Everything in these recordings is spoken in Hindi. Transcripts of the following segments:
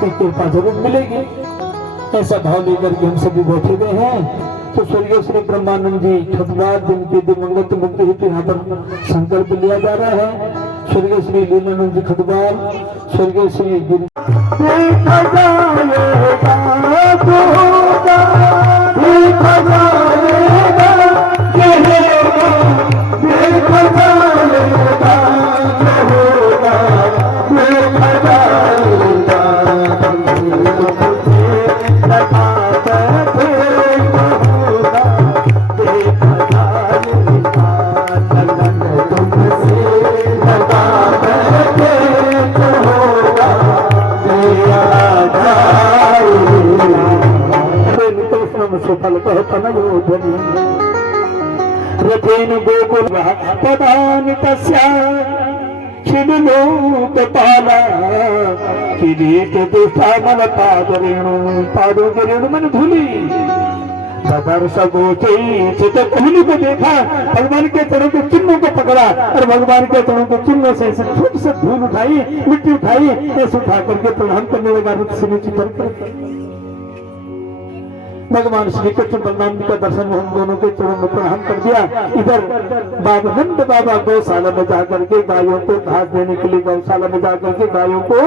आपकी कृपा जरूर मिलेगी। ऐसा भाव लेकर के हम सभी बैठे हुए हैं। तो स्वर्गीय श्री ब्रह्मानंद जी छठवार दिन के दिवंगत मुक्ति हेतु यहाँ पर संकल्प लिया जा रहा है। स्वर्गीय श्री लीलानंद जी खटवाल, स्वर्गीय श्री रथेन गोकुल पदानि तस्या खिलोकपाला किरीट दुष्टामल पादरेणु मन धूली ददर्श गोचे चित धूलि को देखा, भगवान के चरणों के चिन्हों को पकड़ा और भगवान के चरणों के चिन्हों से छोटी से धूल उठाई, मिट्टी उठाई, ऐसे उठा करके प्रणाम करने लगा। रुख से नीचे भगवान श्री कृष्ण बलराम जी का दर्शन हम दोनों के चरणों में प्रणाम कर दिया। इधर बाबा नंद बाबा गौशाला में जाकर के गायों को घास देने के लिए गौशाला में जाकर के गायों को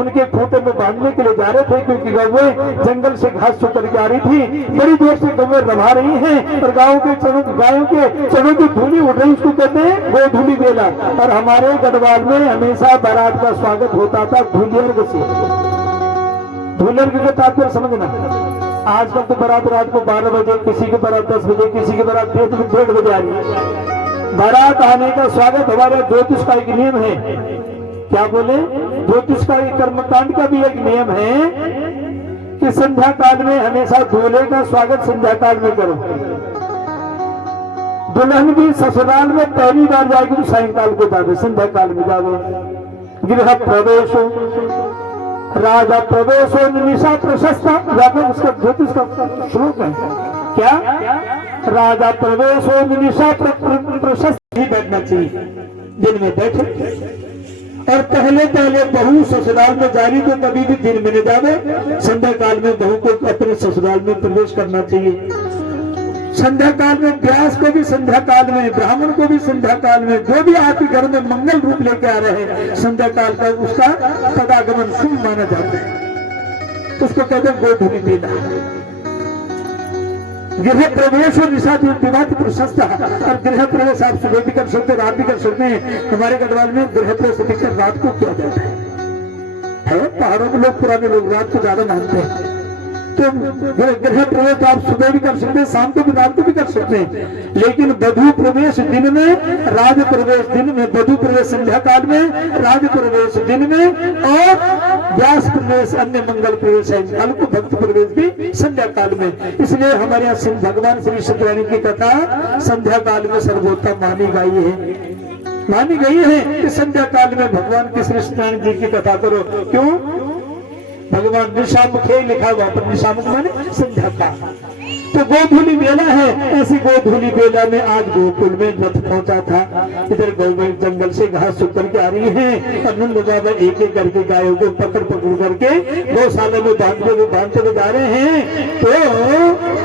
उनके खूंटे में बांधने के लिए जा रहे थे, क्योंकि गौएं जंगल से घास चुग करके आ रही थी। बड़ी देर से गौएं रहा रही हैं और गायों के चरणों की धूली उड़ रही, उसको कहते हैं गोधूली बेला। और हमारे गढ़वाल में हमेशा बारात का स्वागत होता था धूलियर्ग से। धूलियर्ग का तात्पर्य समझना, आजकल तो बारात रात को 12 बजे, किसी की बारात 10 बजे, किसी की बारात 1:30 बजे आ रही है। बारात आने का स्वागत हमारे ज्योतिष का एक नियम है। क्या बोले? ज्योतिष का एक कर्मकांड का भी एक नियम है कि संध्या काल में हमेशा दूल्हे का स्वागत संध्या काल में करो। दुल्हन भी ससुराल में पहली बार जाएगी तो सायंकाल को जावे, संध्या काल में जावे। गृह प्रवेश राजा प्रवेश निशा प्रशस्त, उसका ज्योतिष का श्लोक है। क्या? राजा प्रवेश निशा प्रशस्त ही बैठना चाहिए, दिन में बैठे। और पहले बहू ससुराल में जा रही तो कभी भी दिन में न जावे। संध्या काल में बहू को अपने ससुराल में प्रवेश करना चाहिए। संध्या काल में व्यास को भी संध्या काल में, ब्राह्मण को भी संध्या काल में, जो भी आपके घर में मंगल रूप लेके आ रहे हैं संध्या काल का उसका पदागमन शुभ माना जाता है। उसको कहते हैं गोधूली बेला। गृह प्रवेश और निशाति प्रशस्त। और गृह प्रवेश आप सुबह भी कर सकते, रात भी कर सकते हैं। हमारे गढ़वाल में गृह प्रवेश अधिकतर रात को किया जाता है। पहाड़ों में लोग, पुराने लोग रात को ज्यादा मानते हैं। तो गृह प्रवेश आप सुबह भी कर सकते हैं, शाम को भी, रात को भी कर सकते हैं। लेकिन वधु प्रवेश दिन में, राज प्रवेश दिन में। वधु प्रवेश संध्या काल में, राज प्रवेश दिन में, और व्यास प्रवेश अन्य मंगल प्रवेश है, अल्प भक्त प्रवेश भी संध्या काल में। इसलिए हमारे यहाँ भगवान श्री सत्यनारायण की कथा संध्या काल में सर्वोत्तम मानी गई है कि संध्या काल में भगवान की श्री सत्यनारायण जी की कथा करो। क्यों? भगवान निशामुखे लिखा हुआ, पर निशामुख माने संध्या काल। तो गोधूली बेला है। ऐसी गोधूली बेला में आज गोकुल में रथ पहुंचा था। इधर गौ जंगल से घास चुग करके आ रही है और नंद बाबा एक एक करके गायों को पकड़ करके गौशाला में बांधते हुए जा रहे हैं। तो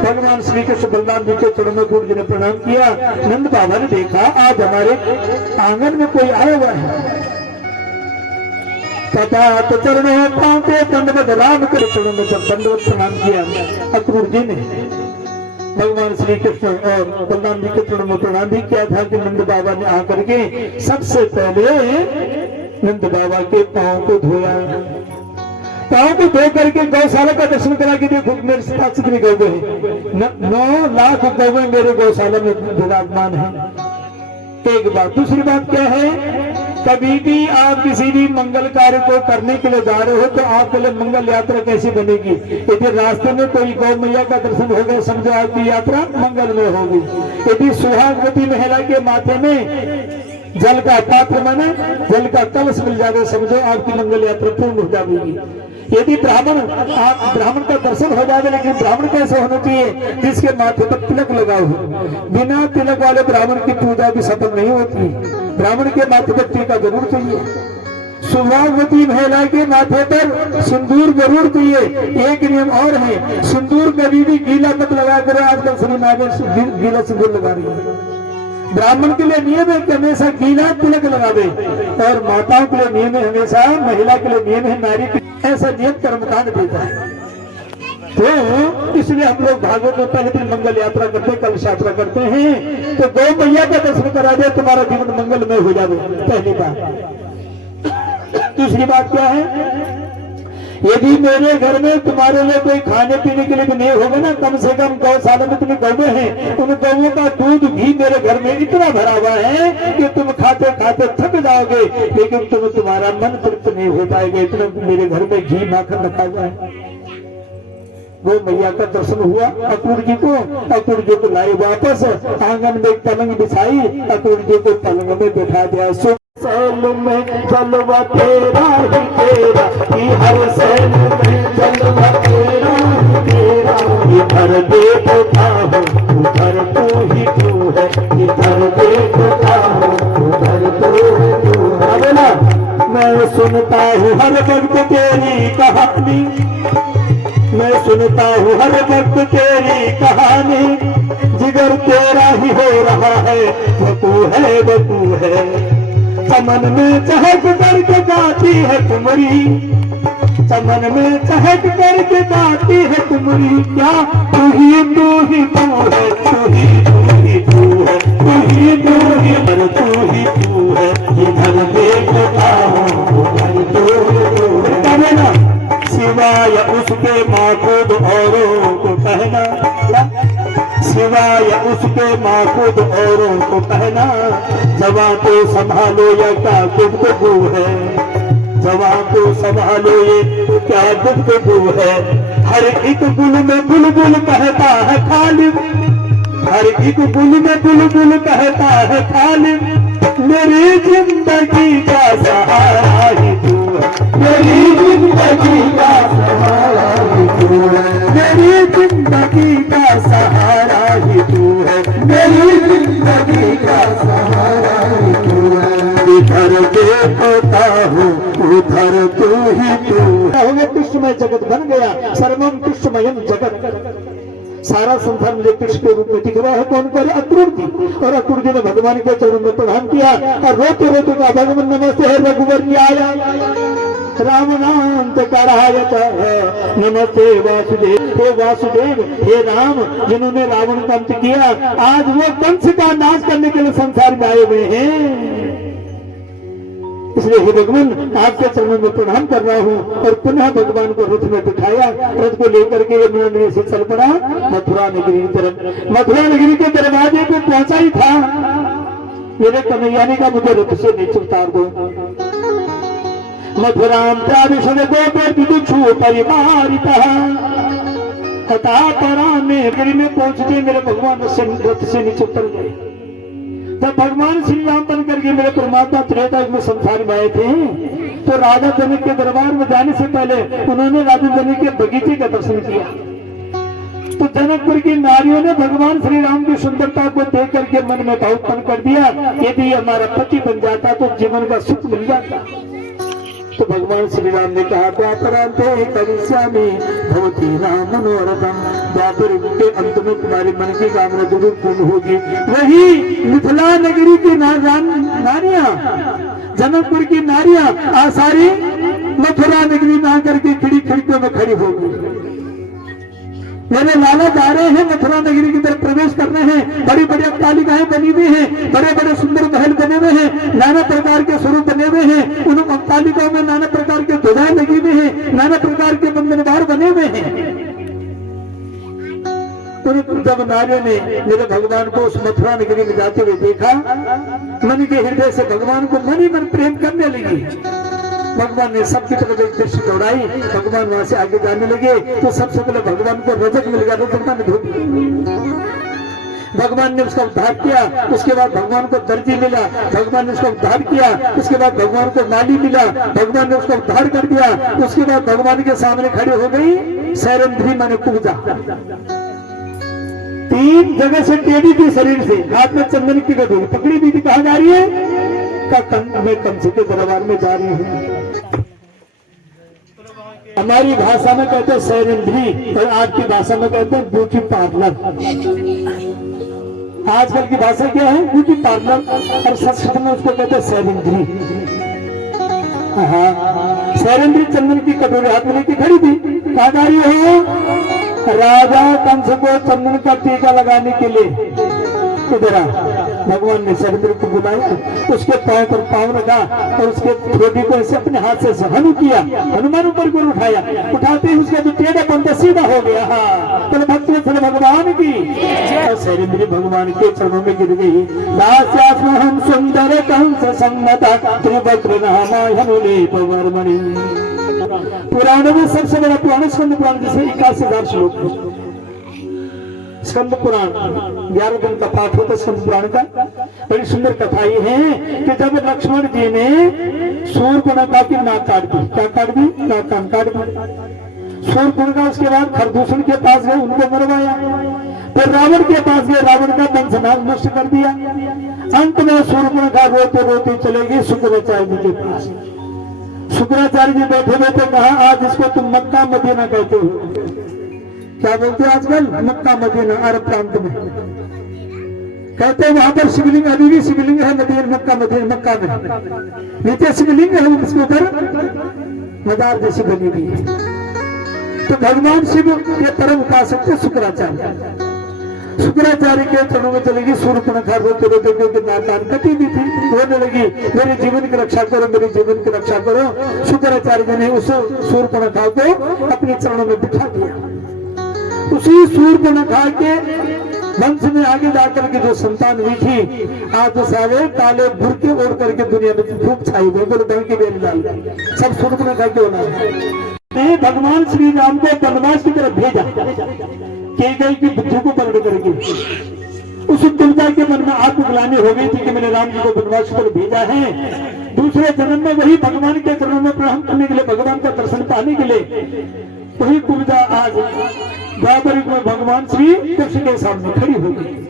भगवान श्री कृष्ण बलराम जी के चरणों में पूज्य ने प्रणाम किया। नंद बाबा ने देखा आज हमारे आंगन में कोई आया हुआ है। तथा चरणों पांते दंडवत राम कर चरणों में जब दंडवत प्रणाम किया अक्रूर जी ने भगवान श्री कृष्ण और बलराम जी के चरणों में प्रणाम भी किया था कि नंद बाबा ने आकर के सबसे पहले नंद बाबा के पांव को धोया। पांव को धो करके गौशाला का दर्शन करा के देखो मेरे पास कितनी गौवे हैं। 9 लाख गौवे मेरे गौशाला में विराजमान है। एक बात। दूसरी बात क्या है? कभी भी आप किसी भी मंगल कार्य को करने के लिए जा रहे हो तो आपके लिए मंगल यात्रा कैसी बनेगी? यदि रास्ते में कोई गौ मैया का दर्शन हो गया, समझो आपकी यात्रा मंगल में होगी। यदि सुहागवती महिला के माथे में जल का पात्र माने जल का कलश मिल जाए, समझो आपकी मंगल यात्रा पूर्ण हो जाएगी। यदि ब्राह्मण का दर्शन हो जाए, लेकिन ब्राह्मण कैसे होना चाहिए? जिसके माथे पर तिलक लगा हो। बिना तिलक वाले ब्राह्मण की पूजा भी सफल नहीं होती। ब्राह्मण के माथे पर टीका जरूर चाहिए। सुभावती महिला के माथे पर सिंदूर जरूर चाहिए। एक नियम और है, सिंदूर कभी भी गीला मत लगा करो। आजकल सभी माँ गीला सिंदूर लगा रही है। ब्राह्मण के लिए नियम है कि हमेशा गीला तिलक लगावे, और माताओं के लिए नियम है, हमेशा महिला के लिए नियम है, नारी के ऐसा नियम कर्मकांड देता है। तो इसलिए हम लोग भागवत में पहले दिन मंगल यात्रा करते हैं, कलश यात्रा करते हैं। तो गौ मैया का दर्शन करा दे, तुम्हारा जीवन मंगलमय हो जाए, पहली बात। दूसरी बात क्या है, यदि मेरे घर में तुम्हारे लिए कोई खाने पीने के लिए भी नहीं होगा ना, कम से कम गौशाला में तुम्हें गौवे हैं, उन गौवों का दूध भी मेरे घर में इतना भरा हुआ है कि तुम खाते खाते थक जाओगे, लेकिन तुम्हारा मन तृप्त नहीं हो पाएगा। इतना मेरे घर में घी माखन रखा हुआ है। वो मैया का दर्शन हुआ अक्रूर जी को, अक्रूर जी को लाए वापस आंगन में पलंग बिछाई, अक्रूर जी को पलंग में बैठा दिया। सैल में जलवा तेरा ही तेरा, हर सैल में जलवा तेरा ही तेरा, इधर देखता हूँ उधर तू ही तू है, इधर देखता हूँ उधर तू ही तू है। ना मैं सुनता हूँ हर वक्त तेरी कहानी, मैं सुनता हूँ हर वक्त तेरी कहानी, जिगर तेरा ही हो रहा है, वकू है वकू है। चमन में चहक करके गाती है तुमरी, चमन में चहक करके गाती है तुमरी, क्या तू ही तू है, तू ही तू है, तू ही तू ही पर तू ही तू है, इधर देखता हूँ उधर तू है ना। सिवाय उसके माखूद औरों को कहना, सिवाय उसके माखूद औरों को कहना, जवां को संभालो या क्या गुफ्तगू है, जवां को संभालो ये क्या गुफ्तगू है। हर एक गुल में बुलबुल कहता है खालिद, हर एक गुल में बुलबुल कहता है खालिद, मेरी जिंदगी का सहारा ही तू है, मेरी जिंदगी का सहारा ही तू है, मेरी जिंदगी का सहारा ही तू है, मेरी जिंदगी का सहारा ही तू है। इधर देखता हूँ उधर तू ही तू है। कृष्णमय जगत बन गया, सर्वम कृष्णमयम जगत, सारा संसार मुझे कृष्ण के रूप में दिख रहा है। कौन करे? अक्रूर जी। और अक्रूर जी ने भगवान के चरणों में प्रणाम किया और रोते रोते का भगवान नमस्ते है रघुवर आया राम नाम करायत है, नमस्ते वासुदेव, हे वासुदेव हे राम, जिन्होंने रावण का अंत किया, आज वो कंस का नाश करने के लिए संसार में आए हुए हैं। इसलिए हे भगवान आपके चरणों में प्रणाम कर रहा हूँ। और पुनः भगवान को रथ में बिठाया, रथ को लेकर के यमुना नदी से चल पड़ा मथुरा नगरी की तरफ। मथुरा नगरी के दरवाजे पे पहुंचा ही था, मेरे कन्हैया ने कहा मुझे रथ से नीचे उतार दो। मथुराम प्राविशद गोपे विदुषु परिमारितः, हता परा में पहुंचते मेरे भगवान रथ से नीचे उतर गए। जब भगवान श्री राम बन करके मेरे परमात्मा त्रेता में संसार में आए थे, तो राजा जनक के दरबार में जाने से पहले उन्होंने राजा जनक के बगीचे का दर्शन किया। तो जनकपुर की नारियों ने भगवान श्री राम की सुंदरता को देख करके मन में भावुकपन कर दिया, यदि हमारा पति बन जाता तो जीवन का सुख मिल जाता। तो भगवान श्री राम ने कहा व्यापरांते करिष्यामि भवती नाम मनोरथम, व्यापार के अंत में तुम्हारे मन की कामना जरूर पूर्ण होगी। वही मिथिला नगरी की नारियां, जनकपुर की नारियां आज सारी मथुरा नगरी में आकर के खिड़कियों में खड़ी होगी। मेरे लाला जा रहे हैं मथुरा नगरी की तरफ प्रवेश कर रहे हैं। बड़ी बड़ी अट्टालिकाएं बनी हुई हैं, बड़े बड़े सुंदर महल बने हुए हैं, नाना प्रकार के स्वरूप बने हुए हैं। उन अट्टालिकाओं में नाना प्रकार के ध्वजाएं लगी हुई हैं, नाना प्रकार के बंधन द्वार बने हुए हैं। जब नारियों ने मेरे भगवान को उस मथुरा नगरी में जाते हुए देखा, मन के हृदय से भगवान को मन ही मन प्रेम करने लगी। भगवान ने सबकी तरफ एक दृष्टि दौड़ाई, भगवान वहां से आगे जाने लगे तो सबसे पहले भगवान को रजत मिल गया, भगवान ने उसका उद्धार किया। उसके बाद भगवान को दर्जी मिला, भगवान ने उसका उद्धार किया। उसके बाद भगवान को माली मिला, भगवान ने उसका उद्धार कर दिया। उसके बाद भगवान के सामने खड़ी हो गई सैरंध्री माने पूजा। 3 जगह से टेढ़ी थी शरीर से, हाथ में चंदन की गधूर पकड़ी हुई थी। कहा जा रही है? मैं कंस के दरबार में जा रही हूँ। हमारी भाषा में कहते हैं सैरेंड्री और आपकी भाषा में कहते हैं ब्यूटी पार्लर। आजकल की भाषा क्या है? ब्यूटी पार्लर, और संस्कृत में उसको कहते हैं सैरेंड्री। हाँ, सैरेंड्री चंदन की कटोरी हाथ में लेके खड़ी थी। कहा जा रही हो? राजा कंस को चंदन का टीका लगाने के लिए इधर आ। भगवान ने सैरेंद्र को बुलाया, उसके पांव पर पांव रखा और उसके ठोडी को ऐसे अपने हाथ से हनु किया। हनुमान ऊपर को उठाया, उठाते ही उसका जो टेढ़ा पंथा सीधा हो गया। हाँ, तो भक्त ने भगवान की और सैरेंद्र भगवान के चरणों में गिर गई। हम सुंदर कंस संगता त्रिवक्र नामायनुलेप वर्मणि। पुराणों में सबसे बड़ा पुराण स्कंद पुराण, जिसमें 81,000 श्लोक। स्कंद पुराण 11 दिन का पाठ होता है स्कंद पुराण का। बड़ी सुंदर कथा ये है कि जब लक्ष्मण जी ने शूर्पणखा की नाक काट दी, क्या काट दी? नाक काट दी। शूर्पणखा उसके बाद खरदूषण के पास गए, उनको मरवाया। फिर रावण के पास गए, रावण का वंशनाश नष्ट कर दिया। अंत में शूर्पणखा रोते रोते चलेगी शुक्राचार्य जी के पास। शुक्राचार्य जी बैठे बैठे कहा, आज इसको तुम मक्का मदीना कहते हो। क्या बोलते हैं आजकल? मक्का मदीना अरब प्रांत में कहते हैं। वहां पर शिवलिंग अभी भी शिवलिंग है मदीना, मक्का मदीना, मक्का में नीचे शिवलिंग है, उसके ऊपर मदार जैसी बनी हुई है। तो भगवान शिव के परम उपासक थे शुक्राचार्य। शुक्राचार्य के चरणों में चलेगी। शूर्पणखा रोते रोते क्योंकि नाकान कटी भी थी, रोने लगी, मेरे जीवन की रक्षा करो, मेरे जीवन की रक्षा करो। शुक्राचार्य जी ने उस शूर्पणखा को अपने चरणों में बिठा दिया। उसी शूर्पणखा के वंश में आगे जाकर के जो संतान हुई थी, आज तो सारे काले बुरके ओढ़ करके दुनिया में धूप छाई हुई। बोलो के बेरी लाल सब शूर्पणखा के होना है। भगवान श्री राम को वनवास की तरफ भेजा केकई की बुद्धि को पलट करके। उस उत्तमता के मन में आत्मग्लानि हो गई थी कि मैंने राम जी को वनवास पर भेजा है। दूसरे जन्म में वही भगवान के चरणों में प्रणाम करने के लिए, भगवान का दर्शन पाने के लिए वही कुब्जा आज द्वापर में भगवान श्री कृष्ण के सामने खड़ी हो गई।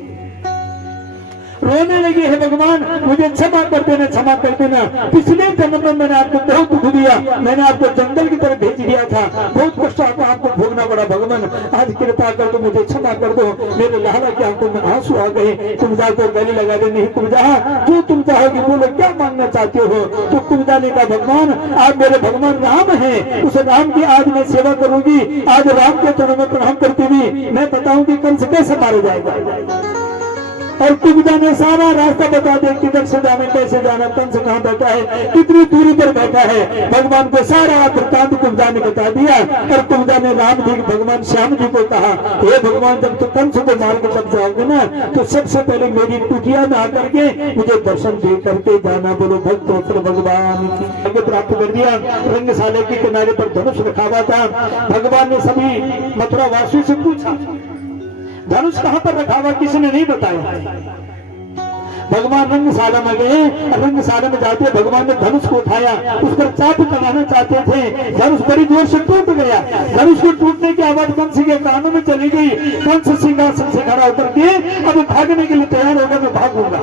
रोने लगी, है भगवान मुझे क्षमा कर देना, क्षमा कर देना। पिछले जन्म में मैंने आपको बहुत दुख दिया, मैंने आपको जंगल की तरफ भेज दिया था, बहुत कष्ट आपको भोगना पड़ा। भगवान आज कृपा कर दो, मुझे क्षमा कर दो। मेरे लाला की आंखों में आंसू आ गए। कुब्जा को गले लगा दे, नहीं कुब्जा जो तुम चाहोगी बोलो, क्या मांगना चाहते हो? तो कुब्जा ने कहा, भगवान आप मेरे भगवान राम है, उस राम की आज मैं सेवा करूंगी। आज राम के चरणों में प्रणाम करती हुई मैं बताऊंगी कंस कैसे मारा जाएगा। और कुब्जा ने सारा रास्ता बता दिया, किधर से जाना, कैसे जाना, कंस कहाँ बैठा है, कितनी दूरी पर बैठा है। भगवान को सारा वृत्तांत कुब्जा ने बता दिया। और कुब्जा ने राम जी, भगवान श्याम जी को कहा, हे भगवान जब तो कंस को मार के जब जाओगे ना, तो सबसे पहले मेरी कुटिया में आकर के मुझे दर्शन दे करके जाना। बोलो भक्त भगवान की प्राप्त कर दिया। रंगशाले के किनारे पर धनुष रखा हुआ था। भगवान ने सभी मथुरा वासियों से पूछा, धनुष कहां पर रखा हुआ? किसी ने नहीं बताया। भगवान रंगशाला में गए, रंगशाला में जाते भगवान ने धनुष को उठाया, उस पर चाप चलाना चाहते थे। धनुष बड़ी जोर से टूट गया। धनुष को टूटने की आवाज कंस के कानों में चली गई। कंस सिंहासन से खड़ा होकर के अब भागने के लिए तैयार होगा, मैं भागूंगा।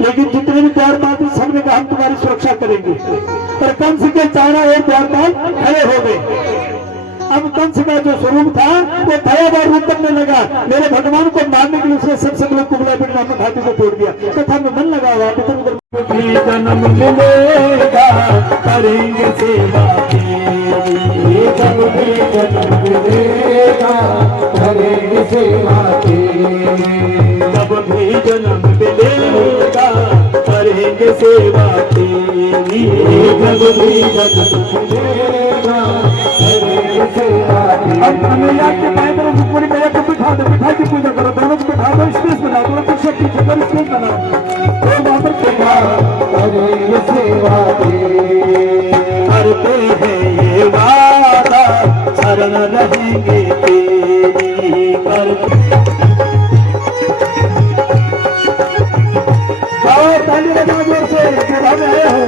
लेकिन जितने भी द्वारपाल सबने कहा हम तुम्हारी सुरक्षा करेंगे। और कंस के चारों ओर द्वारपाल खड़े हो गए। अब कंस का जो स्वरूप था वो भयावह रूप करने लगा। मेरे भगवान को मारने के लिए उसने सबसे बड़े कुबला बिना घाटी को तोड़ दिया। कथा में मन लगा हुआ जन्म मिलेगा करेंगे सेवा तेरी, जन्म मिलेगा करेंगे सेवा तेरी, जब भी जन्म मिलेगा करेंगे सेवा तेरी, जब भी जन्म मिलेगा। अब हमें याद के पाए तो रुक्मणी मैया को बिठा दो, बिठा की पूजा करो, दोनों को बिठा दो, स्पेस बना दो, पीछे पीछे कर स्पेस बनाओ। तो वहां पर सेवा करेंगे सेवा करते हैं ये वादा, शरण रहेंगे तेरी करते। आओ ताली बजा जोर से, सेवा में आए हो।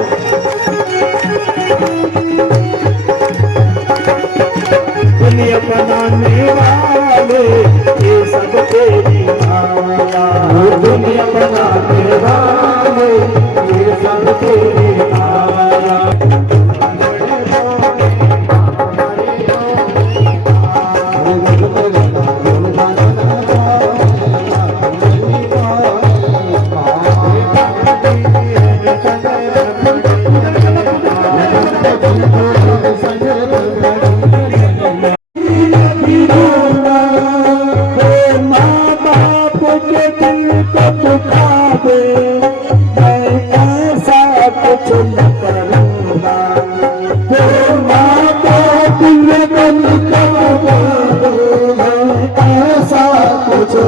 दुनिया बनाने वाले ये सब तेरी माया, दुनिया बनाने वाले ये सब तेरी माया।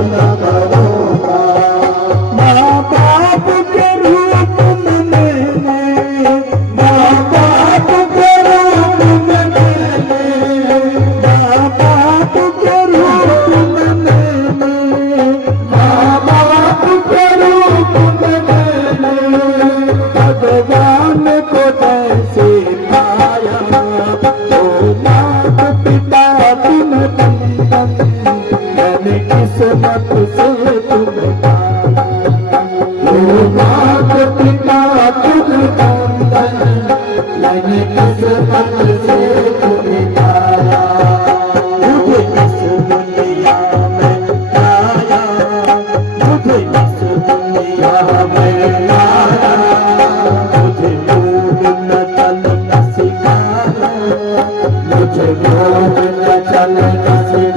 न करूँगा। माँ बाप के रूप में मैंने, माँ बाप के रूप में मैंने, माँ बाप के रूप में मैंने, माँ बाप के रूप में मैंने भगवान को जैसे पाया, तो माता पिता तुम बंधन, मैंने किस्मत से तुम्हें पाया। ओ मात पिता तुम बंधन, मैंने किस्मत से तुम्हें पाया। मुझे इस दुनिया में लाया, मुझे इस दुनिया में लाया, मुझे लोग न चलना सिखाया, मुझे रोड न चलना सिखाया।